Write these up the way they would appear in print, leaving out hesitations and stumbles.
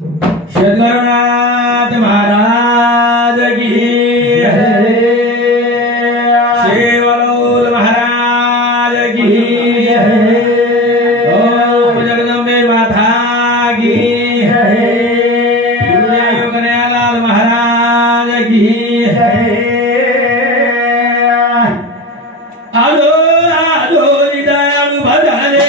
सद्गुरुनाथ महाराज की जय। शेवलोल महाराज की जय। ओम जगदम्बे माता की जय। गुरुदेव कन्हैयालाल महाराज की जय। आलो आलो दयालु भजले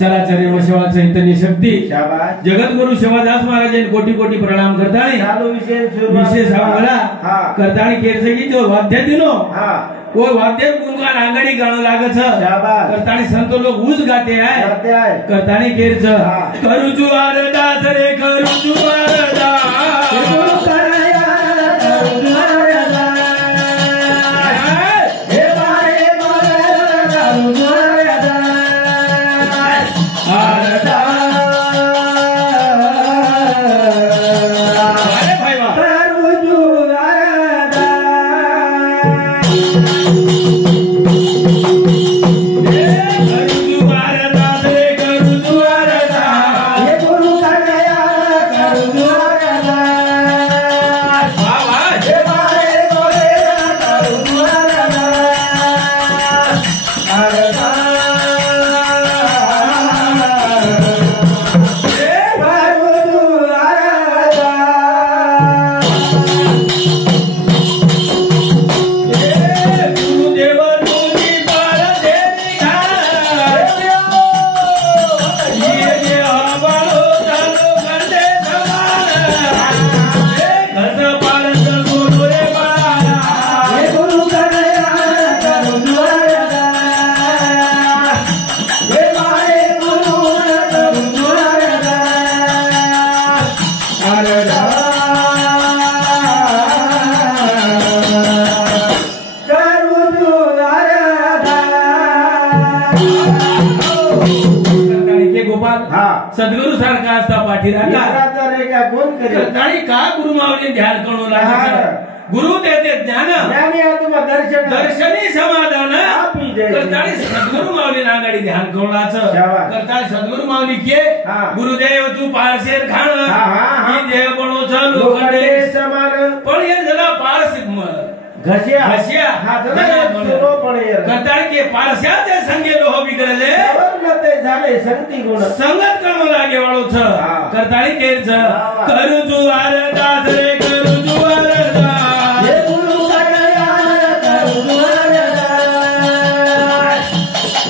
चराचर्य व सेवा चैतन्य शक्ती जगत गुरु शिवादास महाराज कोटी कोटी प्रणाम करता विशेष करता केरसगी जो वाद्य दिनो वो वाद्य गुणगान आंगणी गाणं लागत करतानी संत लोग ऊज गाते आहे करतानी केरच करूचू आरदास रे करूचू सद्गुरु सारखा असता पाठीराखा का गुरु माऊली ध्यान करू लागला गुरु देते ज्ञान दर्शनी समाधान करताळी सद्गुरु माऊली नागाडी ध्यान करूलाच करताळी सद्गुरु माऊली के गुरुदेव तू पारसेर खाण मी देव बनवच लोखंडे समान पण हे जरा पारस घसिया घसिया करताळी के पारस्याचे संगे लोह बिगरले झाले संगती गुण संगत कर्म लागे वाळो छ करताळी केर छ करूचू आरदास रे करूचू आरदास हे गुरु कन्हैया करूचू आरदास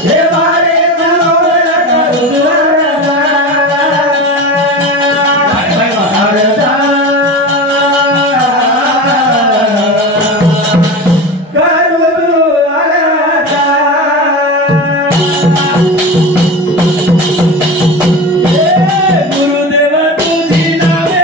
हे मारे मनोर करूचू गुरुदेव तुझी नावे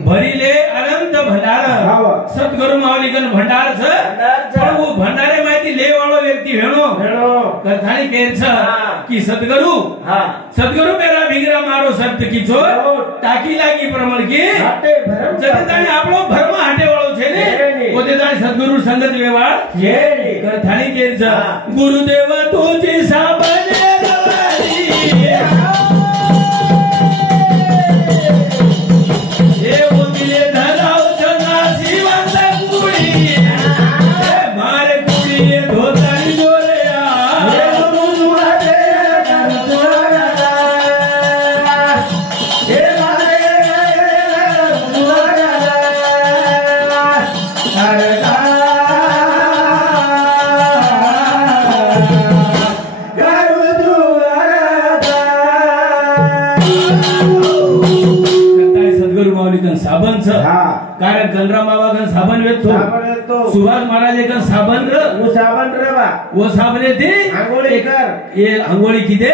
भरिले अनंत भंडार सद्गुरु माऊलीगन भंडार पण वो भंडारे माहिती ले वाळो व्यक्ति भेणो कथाणी केर छ की सद्गुरु मेरा बिगरा मारो सत्य की चो टाकी लागी प्रमण की जगताने आपलो भरम हाटे वाळो छे ने ओते ताने सद्गुरु संगत व्यवहार छे कथाणी केर छ गुरुदेव तुझी साबने रवारी कारण गणराम बाबा का साबन वेतो सुभाष महाराज का साबन वो साबन थे अंगोळी कर ये अंगोळी किदे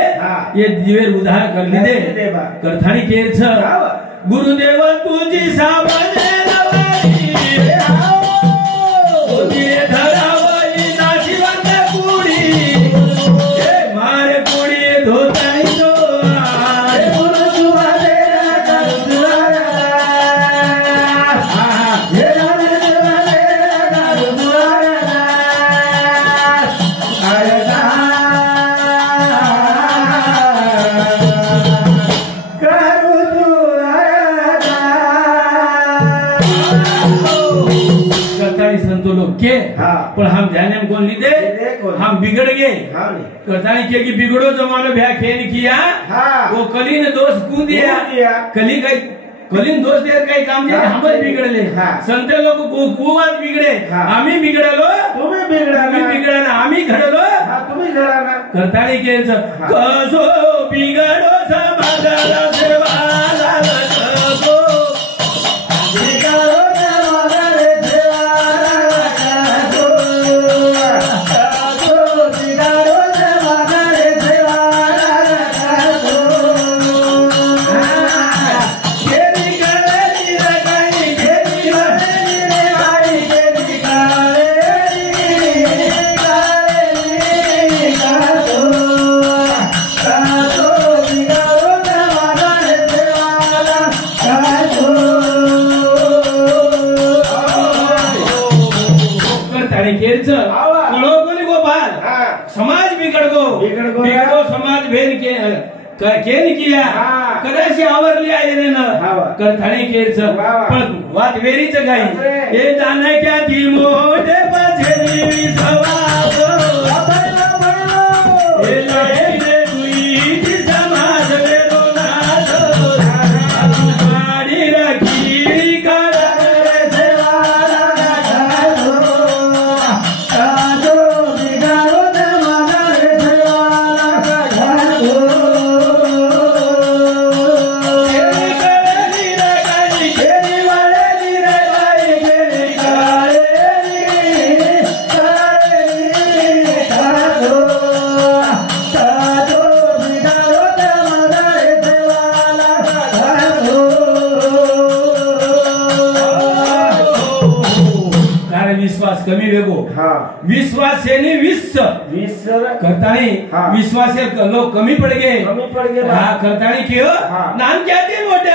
ये दिवेर उधार कर लिदे करथाणी केर छ गुरुदेव तुझी साबन रवारी ओदी धरावली नाशिवंत कुडी ए मारे कुडी धोताई जो पर हम जाने कौन नहीं दे हम बिगड़ गए कथाई के कि बिगड़ो जमानो भ्या खेल किया वो कली ने दोष कू दिया कलीन दोष दे काही काम दिया हम बिगड़ले संत लोग कुवात बिगड़े आम्ही बिगड़लो तुम्ही बिगड़ा आम्ही बिगड़ा ना आम्ही घडलो तुम्ही घडा ना कथाई के कसो बिगड़ो समाजाला सेवाला लगो बिगड़ो समाज बिगड़ो समाज भेद के किया कदाची आवरली आहे ना करथाणी केच पण वात वेरीच काही हे जाण्याच्या ती मोठे पाछेली विसवास हे लाईले तुई समाज वेदो नाथ आडी राखी काढा रे सेवाला कमी वेगो विश्वास यानी विश्व करतानी विश्वास लोग कमी पड़ गए करतानी क्यों नाम क्या थे मोटे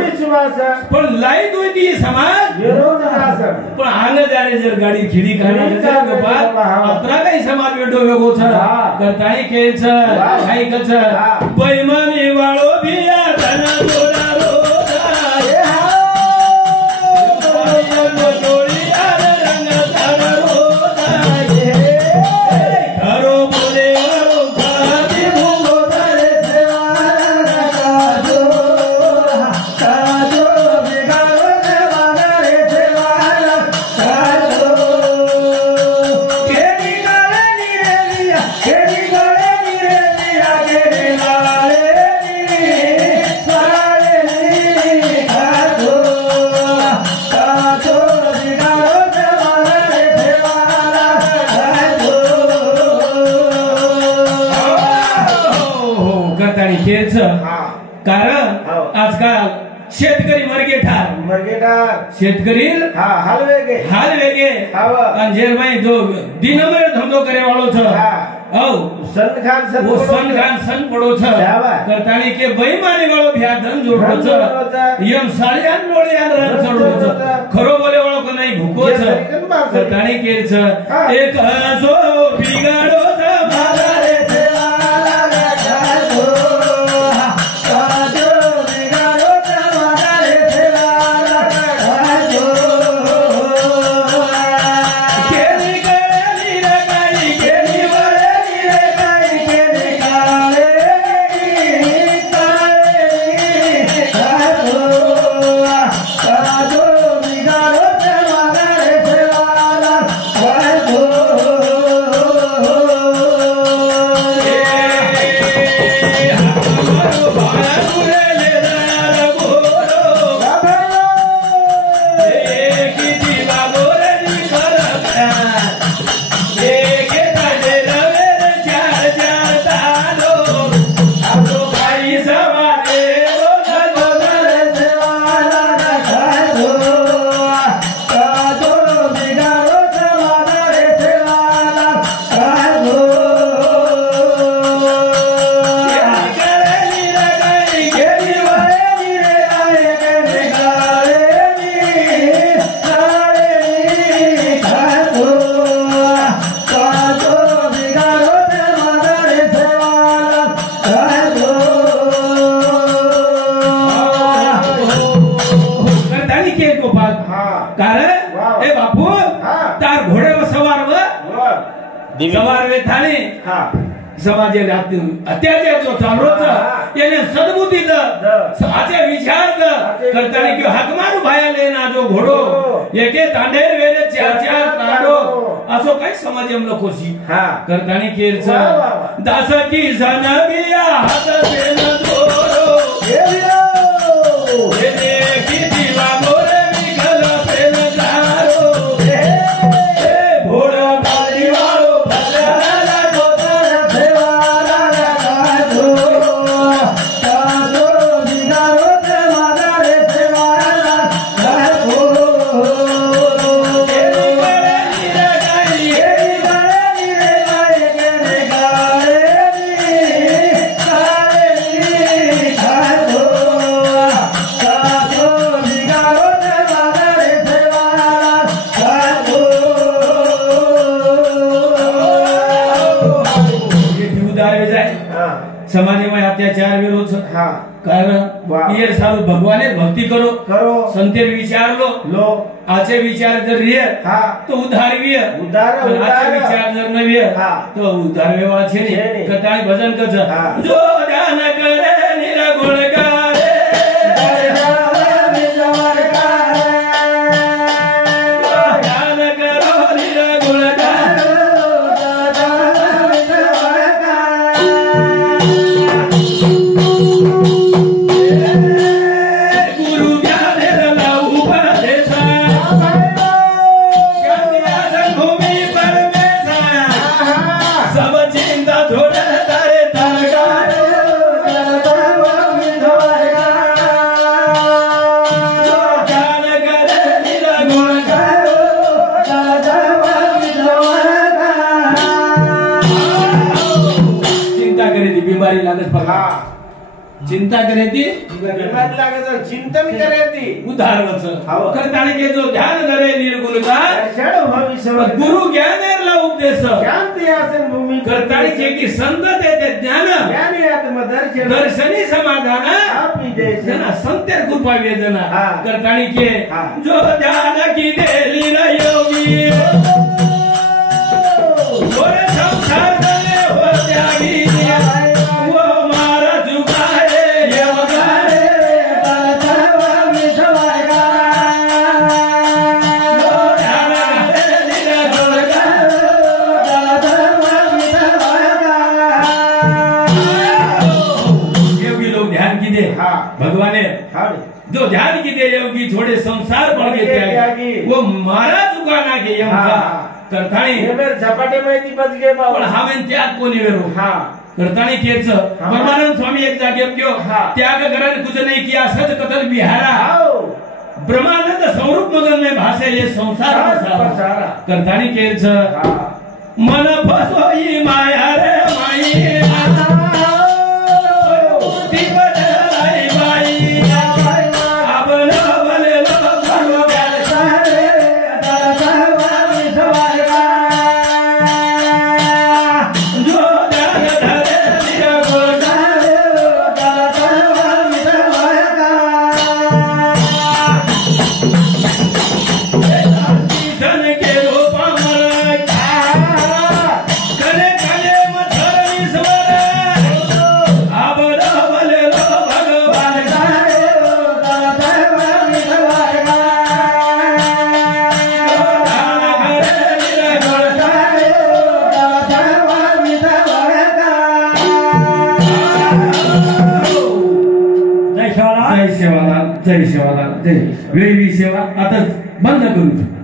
विश्वास पण लाईट हुई थी समाज पण आगे जाने जर गाड़ी खिड़ी खाने अतरा काही समाज वेडो वेगो छ करतानी के छ काही कछ बेईमानी वाळो भिया धन गोरा कारण आजकाल शेतकरी मरगे ठार शेतकरी हाल वेगे अंजेर भाई जो दिन में धंधो करे वालों छ सन खान सन पड़ो छ करतानी के बेईमानी वालो भ्या धन जोड़ो छ यम सालियान मोळियान रन जोड़ो छ खरो बोले वालो को नहीं भूको छ करतानी के छ एक हसो बिगाड़ो छ मारे से वाला रखो काजो बिगाड़ो छ मारे से वाला रखो के निकली रे गाई के सवार वे थाने समाजे अत्याचार जो चालू याने सद्बुद्धी साचे विचार करतानी की हाक मारू भाया लेना जो घोडो एके तांडेर वेले चार चार तांडो असो काय समाजेम लोकोशी करतानी केरच दास की जनबिया हात देन दोरो हे की दिवा मोरे निकल पेन दारो भोडा गाडी वाळो समाज में अत्याचार विरोध कारण ये सारू भगवाने भक्ति करो संतेर विचार लो आचे विचार जर रिय तो उद्धार आचे विचार जर न रिय तो उद्धार वेवा छे ने कताई भजन कछ जो ध्यान करे निरगुण गारे ध्यान करो निरगुण चिंता करे ती बीमारी लागे चिंतन करे ती उद्धार वच करताने के जो ध्यान धरे निर्गुण का क्षण भविष्य गुरु ज्ञानेरला उपदेश शांती आसन भूमि करताने के की संत ते ज्ञान ज्ञानी आत्म दर्शन दर्शनी समाधान आपी देश जना संतेर कृपा वेदना करताने के जो ध्यान की देली न योगी और संसार में हो त्यागी भगवान जो ध्यान की दे योगी थोड़े संसार पड़ के त्यागी वो मारा चुका ना के यम का करताणी हेमेर झपाटे माहिती बच गे पण हावेन त्याग कोणी वेरो करताणी केच परमानंद स्वामी एक जागे क्यों त्याग करन कुछ नहीं किया सच कतल बिहारा ब्रह्मानंद स्वरूप मगन में भाषे ये संसार पसारा. करतानी केरच मन फसोई माया रे माई जय सेवालाल जय वेळी सेवा आता बंद करू.